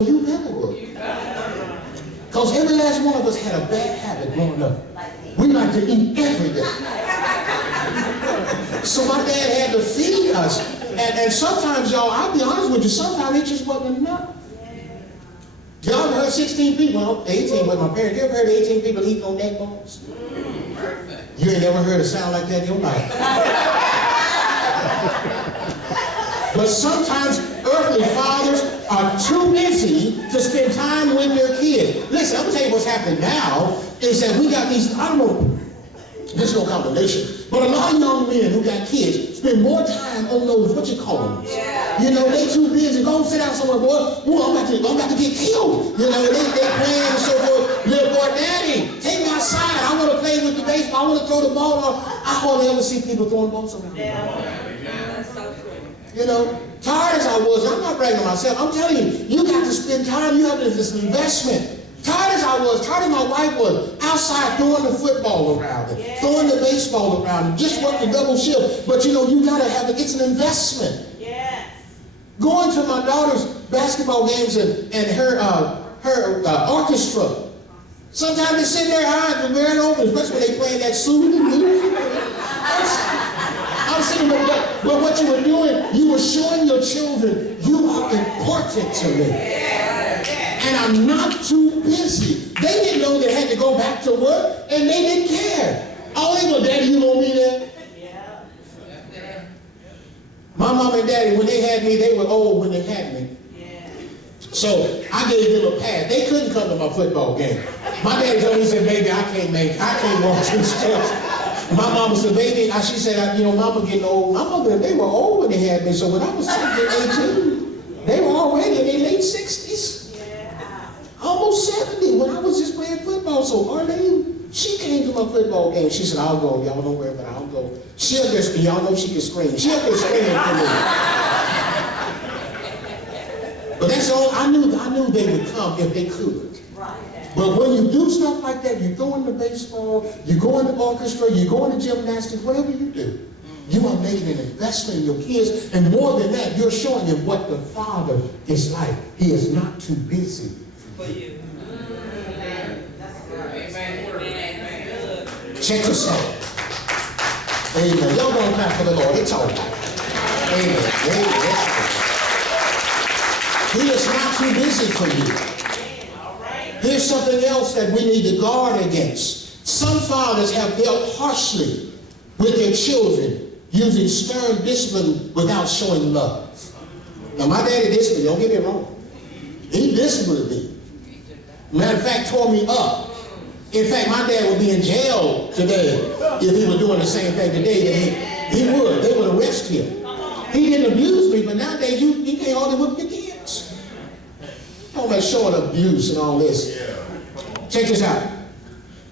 You better work. Because every last one of us had a bad habit growing up. We like to eat every day. So my dad had to feed us. And sometimes, y'all, I'll be honest with you, sometimes it just wasn't enough. Y'all ever heard 16 people, well, 18 with my parents, you ever heard 18 people eating on neck bones? You ain't never heard a sound like that in your life. But sometimes earthly fathers are too busy to spend time with their kids. Listen, I'm going to tell you what's happening now is that we got these, I don't know, there's no combination, but a lot of young men who got kids spend more time on those, what you call them? Yeah. You know, they too busy. Go sit down somewhere, boy. I'm about to get killed. You know, they playing and so forth. Little boy, daddy, take me outside. I want to play with the baseball. I want to throw the ball on. I hardly ever see people throwing balls around. That's so true. You know, tired as I was, I'm not bragging on myself. I'm telling you, you got to spend time. You have this investment. Tired as I was, tired as my wife was, outside throwing the football around it, throwing the baseball around it, just working double shift. But you know, you got to have it. It's an investment. Yes. Going to my daughter's basketball games and her orchestra. Sometimes they sit there eyes are very open, especially when they playing that soothing music. I'm sitting there, but what you were doing, you were showing your children, you are important to me. And I'm not too busy. They didn't know they had to go back to work, and they didn't care. Oh, they go, Daddy, you want me there? Yeah. My mom and daddy, when they had me, they were old when they had me. Yeah. So I gave them a pass. They couldn't come to my football game. My daddy told me, he said, baby, I can't walk through steps. My mama said, baby, she said, you know, mama getting old. My mother, they were old when they had me. So when I was 18, they were already in their late 60s. Almost 70 when I was just playing football. So Arlene, she came to my football game. She said, I'll go. Y'all don't worry about it. I'll go. She'll just, y'all know she can scream. She'll just scream for me. But that's all. I knew they would come if they could. But when you do stuff like that, you go into baseball, you go into orchestra, you go into gymnastics, whatever you do, you are making an investment in your kids. And more than that, you're showing them what the Father is like. He is not too busy for you. Check this out. Amen. Y'all going to clap for the Lord. It's all right. Amen. Amen. He is not too busy for you. Here's something else that we need to guard against. Some fathers have dealt harshly with their children using stern discipline without showing love. Now, my daddy disciplined, don't get me wrong. He disciplined me. Matter of fact, tore me up. In fact, my dad would be in jail today if he were doing the same thing today. He would. They would arrest him. He didn't abuse me, but nowadays you can't hardly whip your kids. All that showing abuse and all this. Check this out.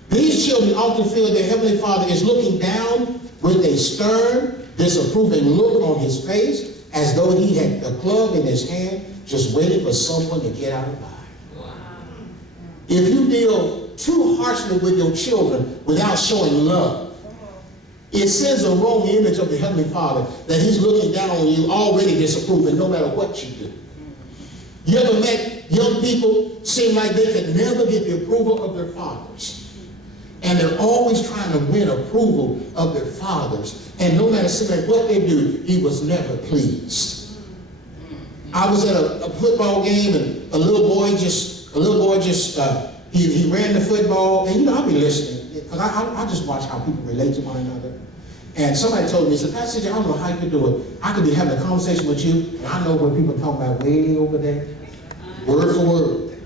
These children often feel their Heavenly Father is looking down with a stern, disapproving look on his face, as though he had a club in his hand, just waiting for someone to get out of line. If you deal too harshly with your children without showing love, it sends a wrong image of the Heavenly Father that he's looking down on you, already disapproving, no matter what you do. You ever met young people seem like they could never get the approval of their fathers? And they're always trying to win approval of their fathers. And no matter what they do, he was never pleased. I was at a football game, and a little boy just he ran the football. And you know, I'll be listening, because I just watch how people relate to one another. And somebody told me, said, Pastor, I don't know how you can do it. I could be having a conversation with you, and I know what people are talking about way over there, word for word.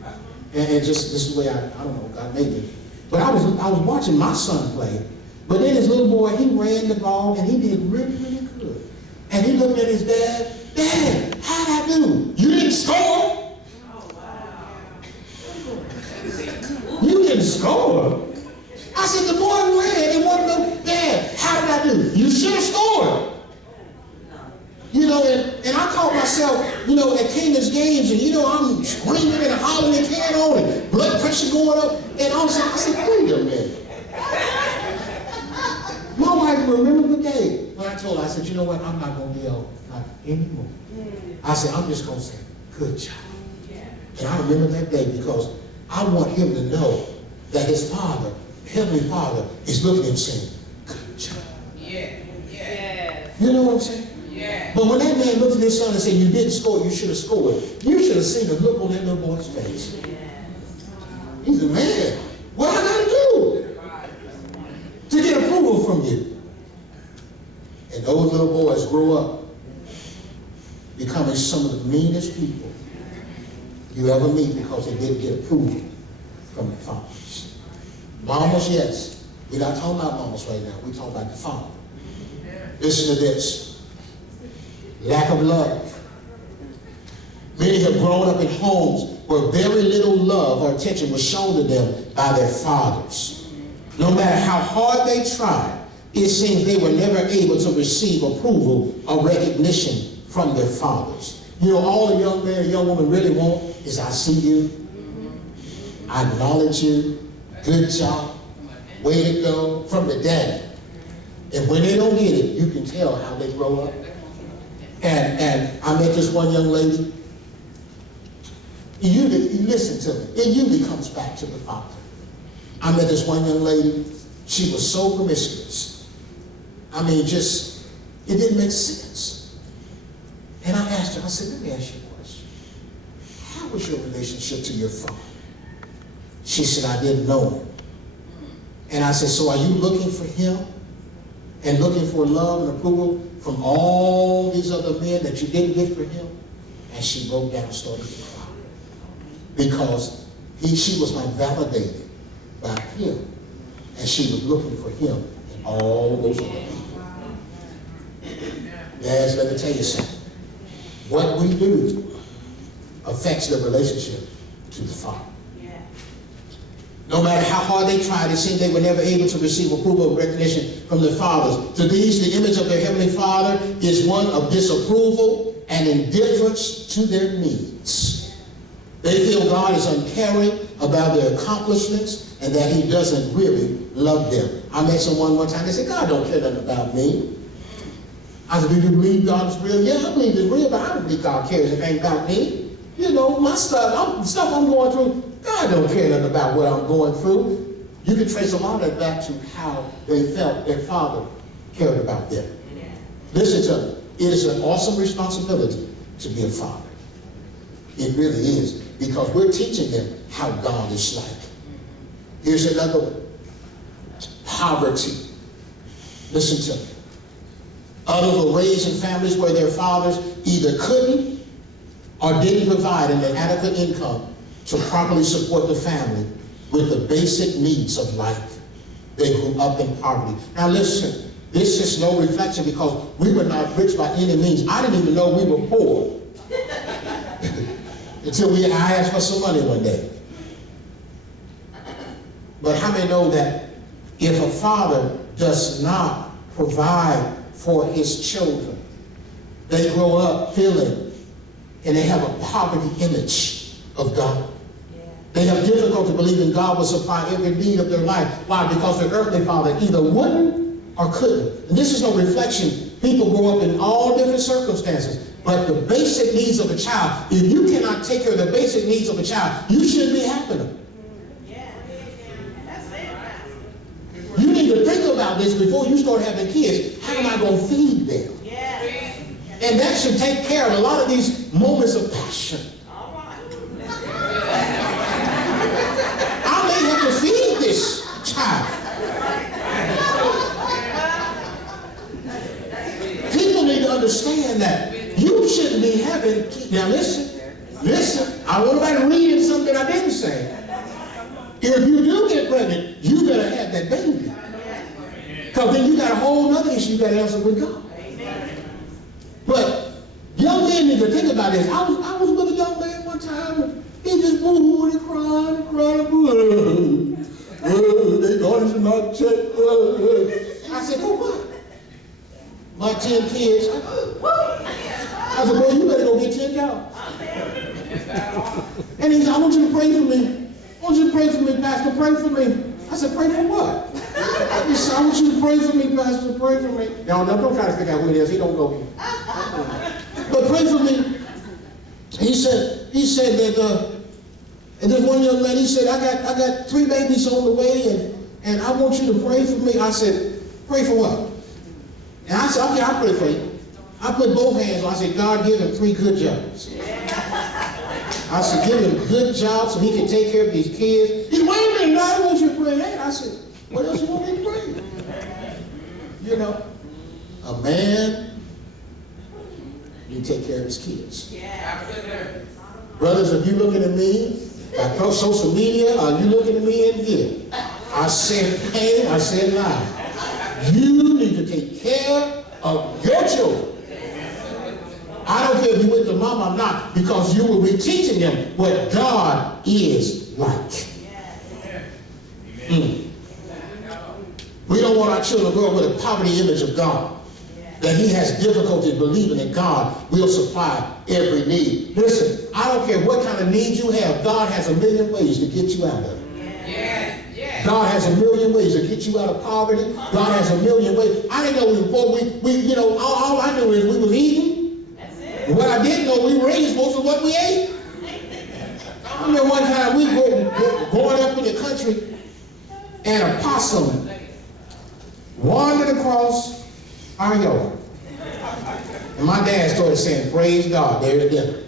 And just, this is the way I don't know, God made me. But I was watching my son play, but then his little boy, he ran the ball, and he did really, really good. And he looked at his dad, Dad, how'd I do? You didn't score? Oh, wow. You didn't score? I said, the boy ran and wanted to go, Dad, how did I do? You should have scored. You know, and I caught myself, you know, at Kingdom's games, and you know, I'm screaming and hollering and carrying on, and blood pressure going up, and all of a sudden I said, wait a minute. My wife remembered the day when I told her, I said, you know what, I'm not going to yell anymore. I said, I'm just going to say, good job. And I remember that day because I want him to know that his Father, Heavenly Father, is looking at him saying, good job. Yeah. You know what I'm saying? Yeah. But when that man looked at his son and said, you didn't score, you should have scored, you should have seen the look on that little boy's face. He said, man, what I got to do to get approval from you? And those little boys grow up becoming some of the meanest people you ever meet because they didn't get approval from their fathers. Mamas, yes. We're not talking about mamas right now. We're talking about the father. Listen to this. Lack of love. Many have grown up in homes where very little love or attention was shown to them by their fathers. No matter how hard they tried, it seems they were never able to receive approval or recognition from their fathers. You know, all a young man, a young woman really want is, I see you, I acknowledge you, good job, way to go, from the daddy. And when they don't get it, you can tell how they grow up. And I met this one young lady. Listen to me. It usually comes back to the father. I met this one young lady. She was so promiscuous. I mean, just, it didn't make sense. And I asked her, I said, let me ask you a question. How was your relationship to your father? She said, I didn't know him. And I said, so are you looking for him and looking for love and approval from all these other men that you didn't get for him? And she broke down and started to cry. Because she was not validated by him. And she was looking for him in all those other people. Dads, let me tell you something. What we do affects the relationship to the Father. No matter how hard they tried, it seemed they were never able to receive approval or recognition from their fathers. To these, the image of their Heavenly Father is one of disapproval and indifference to their needs. They feel God is uncaring about their accomplishments and that he doesn't really love them. I met someone one time, they said, God don't care nothing about me. I said, do you believe God is real? Yeah, I believe it's real, but I don't believe God cares anything about me. You know, my stuff I'm going through, God don't care nothing about what I'm going through. You can trace a lot of that back to how they felt their father cared about them. Yeah. Listen to me. It is an awesome responsibility to be a father. It really is. Because we're teaching them how God is like. Here's another one. Poverty. Listen to me. Others were raised in families where their fathers either couldn't or didn't provide an adequate income to properly support the family with the basic needs of life. They grew up in poverty. Now listen, this is no reflection because we were not rich by any means. I didn't even know we were poor until I asked for some money one day. But how many know that if a father does not provide for his children, they grow up feeling and they have a poverty image of God. Yeah. They have difficulty believing God will supply every need of their life. Why? Because their earthly father either wouldn't or couldn't. And this is no reflection. People grow up in all different circumstances. But the basic needs of a child, if you cannot take care of the basic needs of a child, you shouldn't be helping them. Yeah. You need to think about this before you start having kids. How am I going to feed them? And that should take care of a lot of these moments of passion. I may have to feed this child. People need to understand that you shouldn't be having. Now listen. I want everybody reading something I didn't say. If you do get pregnant, you better have that baby. Because then you got a whole other issue you got to answer with God. But young men need to think about this. I was with a young man one time, and he just booed and cried and cried and booed. They garnished my check. I said, for what? My 10 kids. I said, boy, you better go get 10 jobs. And he said, I want you to pray for me. I want you to pray for me, Pastor. Pray for me. I said, pray for what? He said, I want you to pray for me, Pastor. Pray for me. No, don't try to figure out who it is. He don't go here. But pray for me. He said that And this one young man, he said, I got 3 babies on the way, and I want you to pray for me. I said, pray for what? And I said, okay, I'll pray for you. I put both hands on. I said, God, give him 3 good jobs. I said, give him good jobs so he can take care of these kids. He said, wait a minute, God, I want you to pray that. I said, what else you want me to pray? You know, a man, you take care of his kids. Brothers, if you looking at me, across social media, are you looking at me in here? I said pain, I said lie. You need to take care of your children. I don't care if you went to mama or not, because you will be teaching them what God is like. We don't want our children to grow up with a poverty image of God, that he has difficulty believing that God will supply every need. Listen, I don't care what kind of need you have, God has a million ways to get you out of it. God has a million ways to get you out of poverty. God has a million ways. I didn't know before we you know, all I knew is we was eating. And what I didn't know, we raised most of what we ate. I remember one time we going up in the country, and a possum wandered across our yard. And my dad started saying, praise God, there's dinner.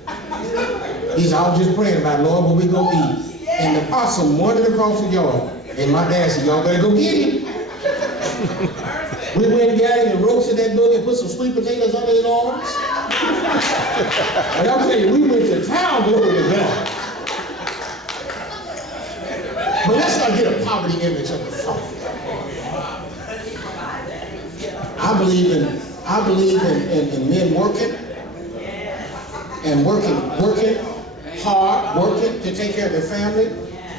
He said, I was just praying about, Lord, what we gonna eat. And the possum wandered across the yard. And my dad said, y'all better go get him. We went and got him and roasted that book and put some sweet potatoes under his arms. And I'm telling you, we went to town, glory to God. But let's not get a poverty image of the father. I believe in men working and working hard, working to take care of their family.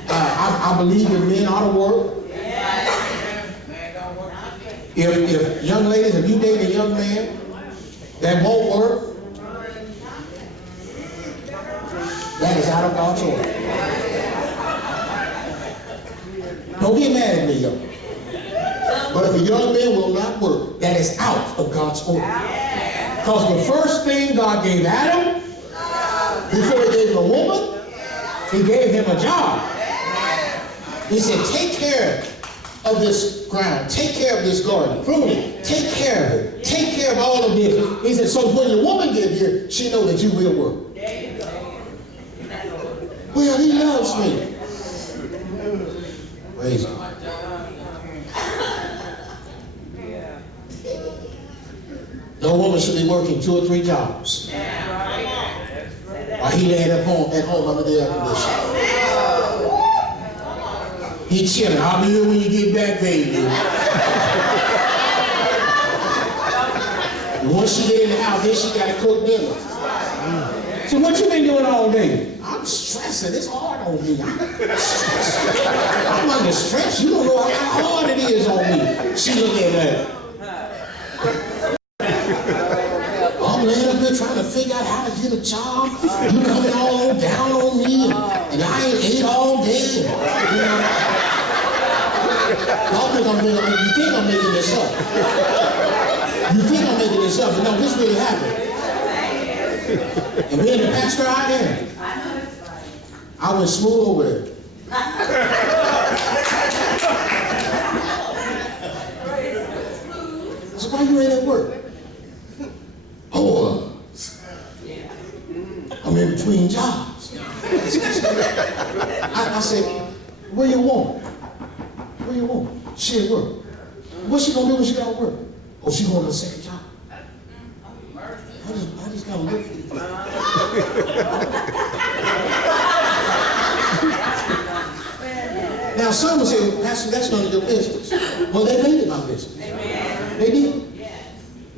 I believe in men ought to work. If young ladies, if you date a young man that won't work, that is out of God's order. Don't get mad at me, yo. But if a young man will not work, that is out of God's order. Because the first thing God gave Adam, before he gave him a woman, he gave him a job. He said, take care of this ground, take care of this garden, prune it, take care of it, take care of all of this. He said, so when your woman get here, she know that you will work. Well, he loves me. Praise God. No woman should be working 2 or 3 jobs while he laying at home under the air conditioner. He chilling. I'll be here when you get back, baby. And once she get in the house, then she got to cook dinner. So what you been doing all day? I'm stressing. It's hard on me. I'm under stress. You don't know how hard it is on me. She look at that. I'm laying up here trying to figure out how to get a job. You coming all down on me, and I ain't ate all day. You know? Y'all think you think I'm making this up. You think I'm making this up, but no, this really happened. And being the pastor I am, I went smooth over there. So why you ain't at work? Oh, I'm in between jobs. I said, where you want? Where you want? She at work. What's she gonna do when she got to work? Oh, she going to the second job. I just gotta look for you. Now some will say, well, Pastor, that's none of your business. Well, they made it my business. They did.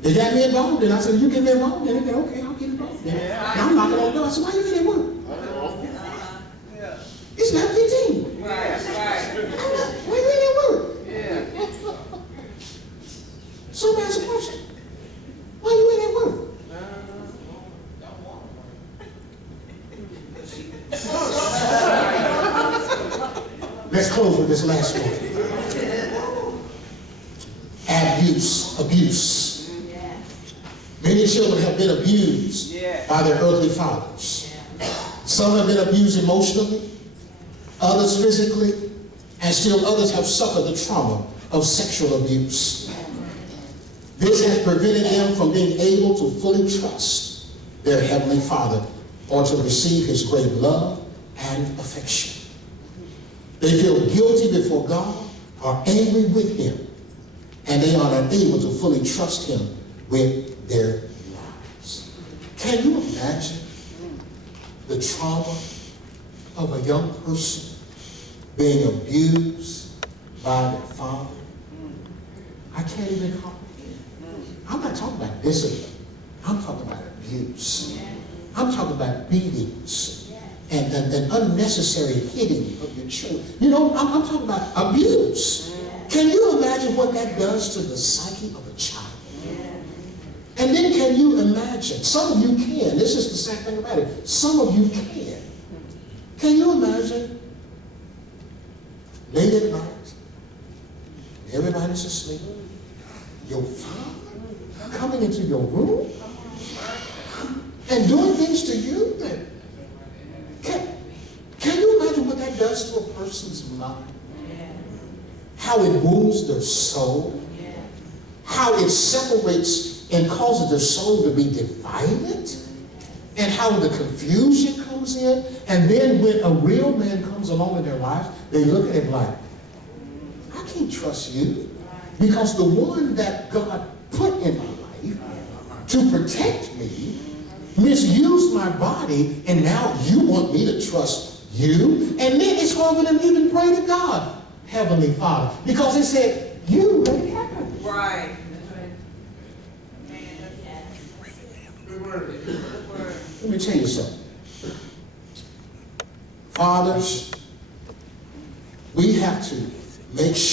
They got me involved, and I said, you get me involved? And they said, okay, I'll get involved. Now I'm knocking on the door. I said, why you ain't at work? It's not 15. Why you ain't at work? So ask a question. Why you ain't at work? Let's close with this last one. Abuse. Many children have been abused by their earthly fathers. Some have been abused emotionally. others physically, and still others have suffered the trauma of sexual abuse. This has prevented them from being able to fully trust their Heavenly Father or to receive His great love and affection. They feel guilty before God, are angry with Him, and they are unable to fully trust Him with their lives. Can you imagine the trauma of a young person being abused by their father? I can't even comprehend. I'm not talking about discipline. I'm talking about abuse. I'm talking about beatings and unnecessary hitting of your children. You know, I'm talking about abuse. Can you imagine what that does to the psyche of a child? And then can you imagine, some of you can, this is the sad thing about it, some of you can. Can you imagine, late at night, everybody's asleep, your father coming into your room and doing things to you that, can you imagine what that does to a person's mind? How it wounds their soul, how it separates and causes their soul to be divided, and how the confusion comes in. And then when a real man comes along in their lives, they look at him like, I can't trust you, because the one that God put in my life to protect me misused my body, and now you want me to trust you? And then it's hard for them to even pray to God, Heavenly Father, because they said, you made heaven. Right. Let me tell you something. Fathers, we have to make sure